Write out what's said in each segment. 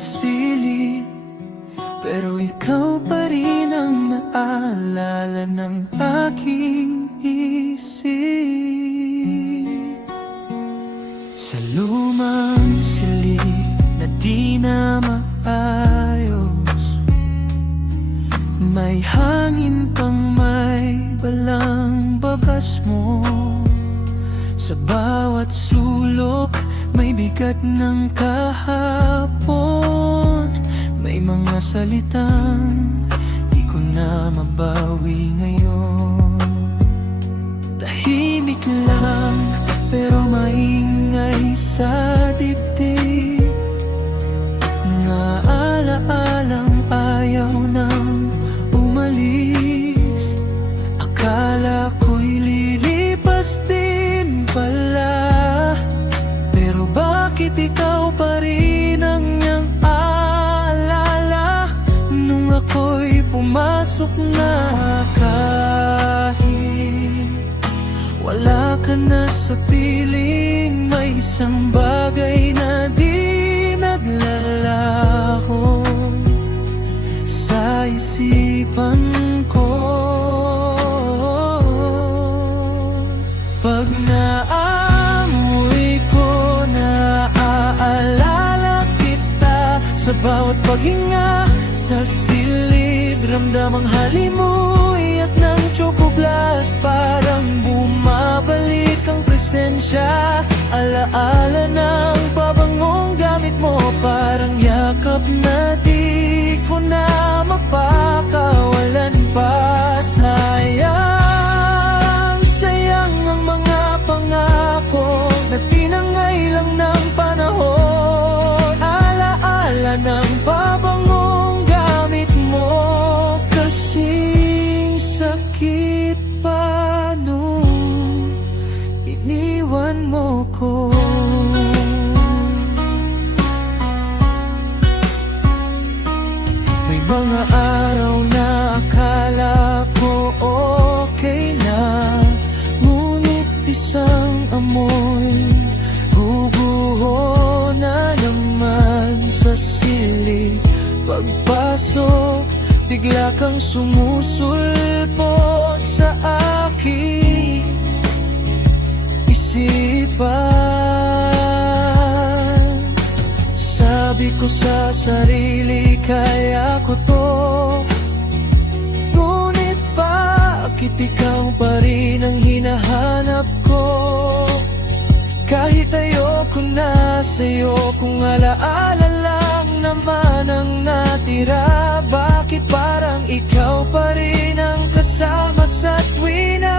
sili, pero ikaw pa rin ang naalala ng aking isip. Sa lumang silid na di na maayos, may hangin pang may balang bakas mo. Sa bawat sulok may bigat ng kahapon. May mga salitang di ko na mabawi ngayon. Tahimik lang pero maingay sa dibdib, nga alaalang ayaw nang umalis. Akala ko'y lilipas din pala, pero bakit ikaw pa rin ang niyang aalala nung ako'y pumasok na? Kahit wala ka na sa piling, may isang bagay na di naglalaho sa isipan ko. Pag naamoy ko, naaalala kita. Sa bawat paghinga, sa silid, ramdam ang halimuy at ng Choco Blast. Parang bumabalik ang presensya, alaala ng pabangong gamit mo. Parang yakap na di ko na mapakawalan pa. Sayang, sayang ang mga pangako na tinangay lang ng panahon. Alaala ng pabangong gamit mo, kasing sakit pa nung iniwan mo ko. May mga araw na akala ko okay na, ngunit isang amoy guguho na naman sa silid. Pagpasok, bigla kang sumusulpot sa aking isipan. Sabi ko sa sarili, kaya ko to, ngunit bakit ikaw pa rin ang hinahanap ko? Kahit ayoko na sa'yo, kung alaala lang naman ang natira. Bakit parang ikaw pa rin ang kasama sa tuwina?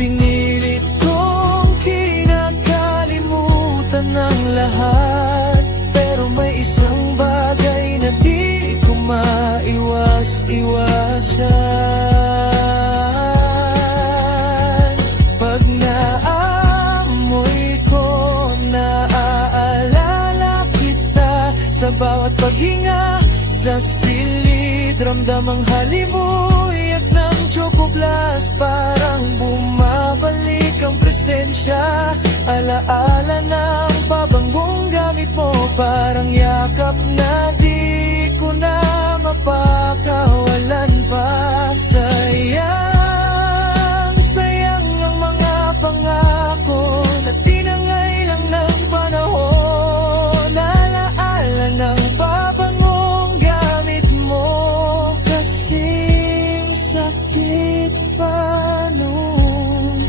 Pinilit kong kinakalimutan ng lahat, pero may isang bagay na di ko maiwas-iwasan. Pag naamoy ko, naaalala kita. Sa bawat paghinga, sa silid, ramdam ang halimuy at ng Choco Blast. Parang bumabalik ang presensya, alaala ng pabangong gamit mo. Parang yakap na di ko na mapakawalan pa. Sayang, sayang ang mga pangako na tinangay lang ng panahon. Alaala ng pabangong gamit mo, kasing sakit pa nung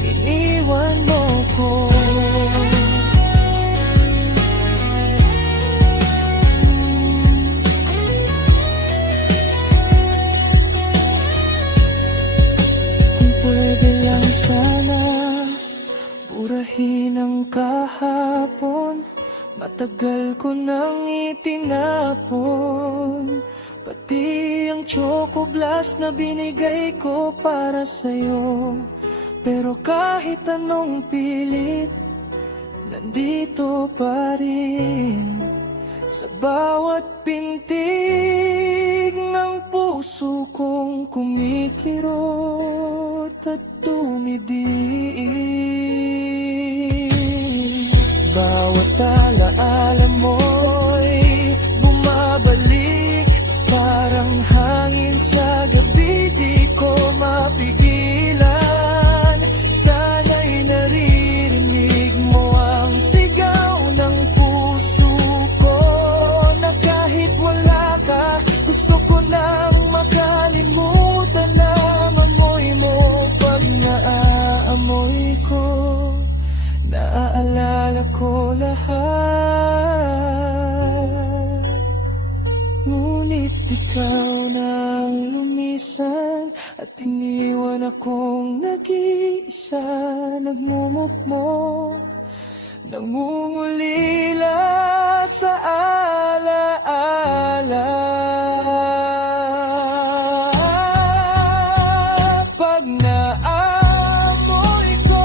iniwan mo ko. Kung pwede lang sana, burahin ang kahapon. Matagal ko nang itinapon, pati ang Choco Blast na binigay ko para sa'yo. Pero kahit anong pilit, nandito pa rin sa bawat pintig ng puso kong kumikirot at tumidig. bawat alaala mo'y bumabalik. Parang hangin sa gabi, di ko mapigilan. Sana'y naririnig mo ang sigaw ng puso ko, na kahit wala ka, gusto ko nang makalimutan na amoy mo. Pag naaamoy ko, naaalala ko lahat. Ngunit ikaw nang lumisan at iniwan akong nag-iisa, nagmumukmok, nangungulila sa alaala. Pag naamoy ko,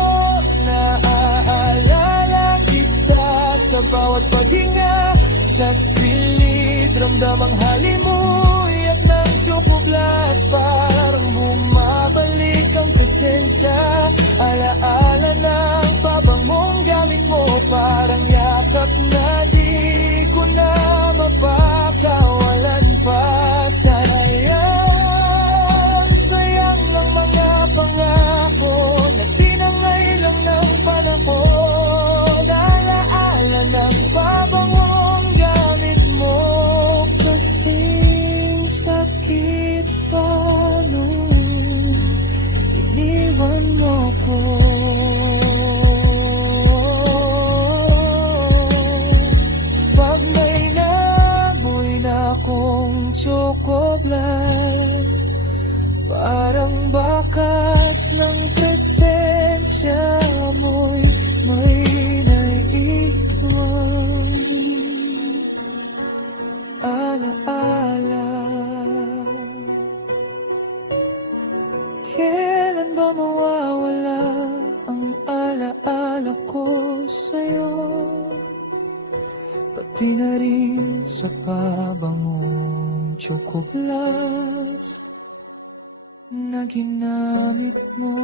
naaalala kita sa bawat paghinga. Sa silid, ramdam ang halimuyak ng tsokoblas. Parang bumabalik ang presensya, alaala ng pabangong gamit mo. Parang yakap na di ko na mapakawalan pa. Sayang, sayang ang mga pangako na tinangay lang ng panahon. Alaala ng pabangong gamit mo, kasing sakit pa nung iniwan mo ko. Pag may namoy na akong Choco Blast, parang bakas ng presensya mo'y may naiiwan. Alaala, kailan ba mawawala ang alaala ko sa'yo? Pati na rin sa pabangong Choco Blast na ginamit mo.